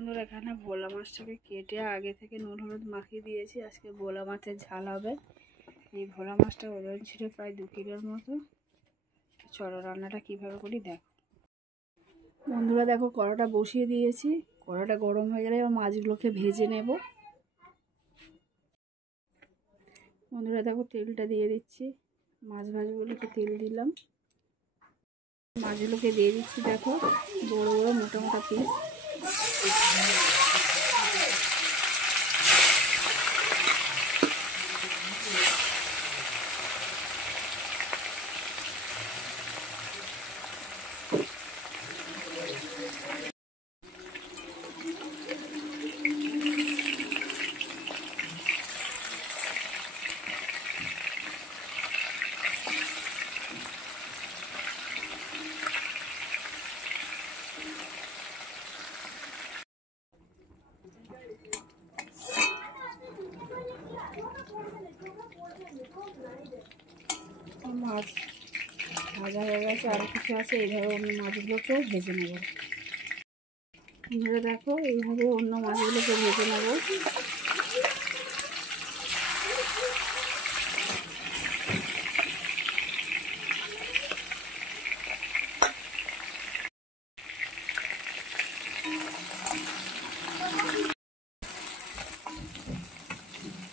বন্ধুরা এখানে ভোলা মাছটাকে কেটে আগে থেকে নুন হলুদ মাখিয়ে দিয়েছি। আজকে ভোলা মাছের ঝাল হবে। এই ভোলা মাছটা ওজন ছিল প্রায় 2 কিলোর মতো। চলো রান্নাটা কিভাবে করি দেখো। বন্ধুরা দেখো, কড়াটা বসিয়ে দিয়েছি। কড়াটা গরম হয়ে গেলে এবার মাছগুলোকে ভেজে নেব। বন্ধুরা দেখো, তেলটা দিয়ে দিচ্ছি। মাছ ভাজগুলোকে তেল দিলাম, মাছগুলোকে দিয়ে দিচ্ছি। দেখো বড় বড় মোটা মোটা পিস। মাছ ভাজা হয়ে গেছে, আরও কিছু আছে। এইভাবে অন্য মাছগুলোকেও ভেজে নেব। ধরে দেখো, এইভাবে অন্য মাছগুলোকে ভেজে নেব।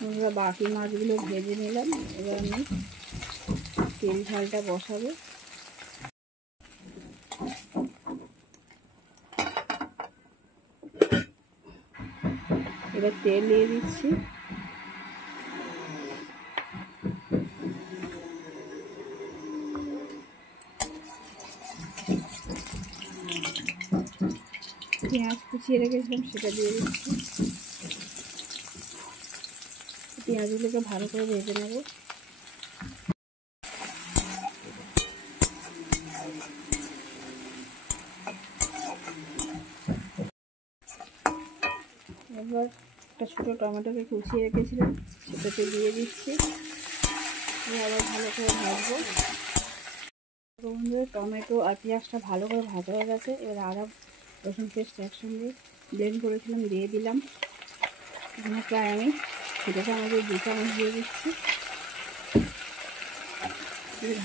আমরা বাকি মাছগুলো ভেজে নিলাম। এবার আমি তেল ঝালটা বসাবো। এবার তেল দিয়ে দিচ্ছি। পেঁয়াজ কুচিয়ে রেখেছিলাম, সেটা দিয়ে দিচ্ছি। পেঁয়াজগুলোকে ভালো করে ভেজে নেব। এবার একটা ছোটো টমেটোকে কুচিয়ে রেখেছিলাম, সেটাকে দিয়ে দিচ্ছি। আবার ভালো করে ভাজবো। বন্ধুরা টমেটো আর পেঁয়াজটা ভালো করে ভাজা হয়ে গেছে। এবার আদা রসুন পেস্ট একসঙ্গে ব্লেন্ড করেছিলাম দিয়ে দিলাম। এখানে প্রায় আমি ছোটো চামচের 2 চামচ দিয়ে দিচ্ছি।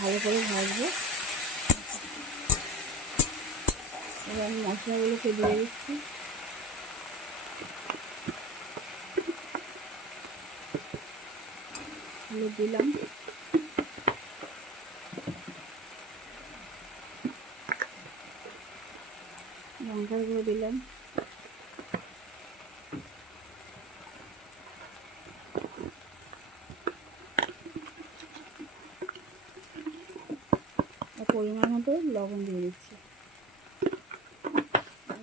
ভালো করে ভাজবো। এবার আমি মশলাগুলোকে দিয়ে দিচ্ছি। হলুদ দিলাম, লঙ্কার গুঁড়ো দিলাম, পরিমাণ মতো লবণ দিয়ে দিচ্ছি।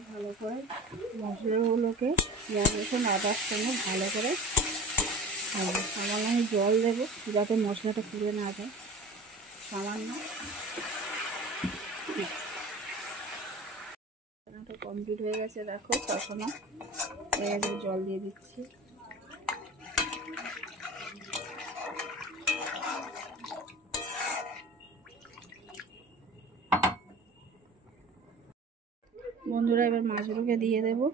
ভালো করে মশলাগুলোকে পেঁয়াজ রসুন আদার সঙ্গে ভালো করে ভাজবো। সামান্য আমি জল দেবো যাতে মশলাটা পুড়ে না যায়। সামান্য কমপ্লিট হয়ে গেছে। দেখো তখনও জল দিয়ে দিচ্ছি। বন্ধুরা এবার মাছগুলোকে দিয়ে দেবো।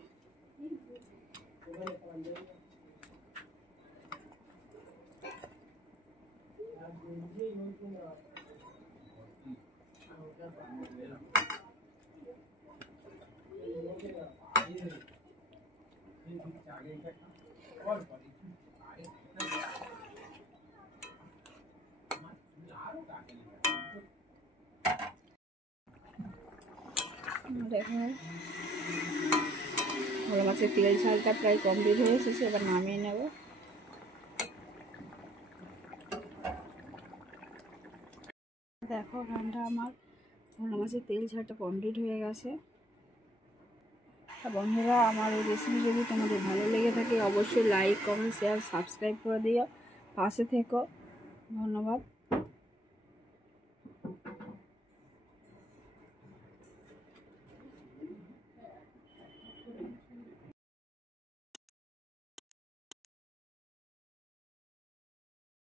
দেখো ভোলা মাছের তেল ঝালটা প্রায় কমপ্লিট হয়ে এসেছে। এবার নামিয়ে নেব। দেখো রান্নাটা আমার ভোলা মাছের তেল ঝালটা কমপ্লিট হয়ে গেছে। বন্ধুরা আমার এই রেসিপি যদি তোমাদের ভালো লেগে থাকে অবশ্যই লাইক কমেন্ট শেয়ার সাবস্ক্রাইব করে দিও। পাশে থেকো। ধন্যবাদ।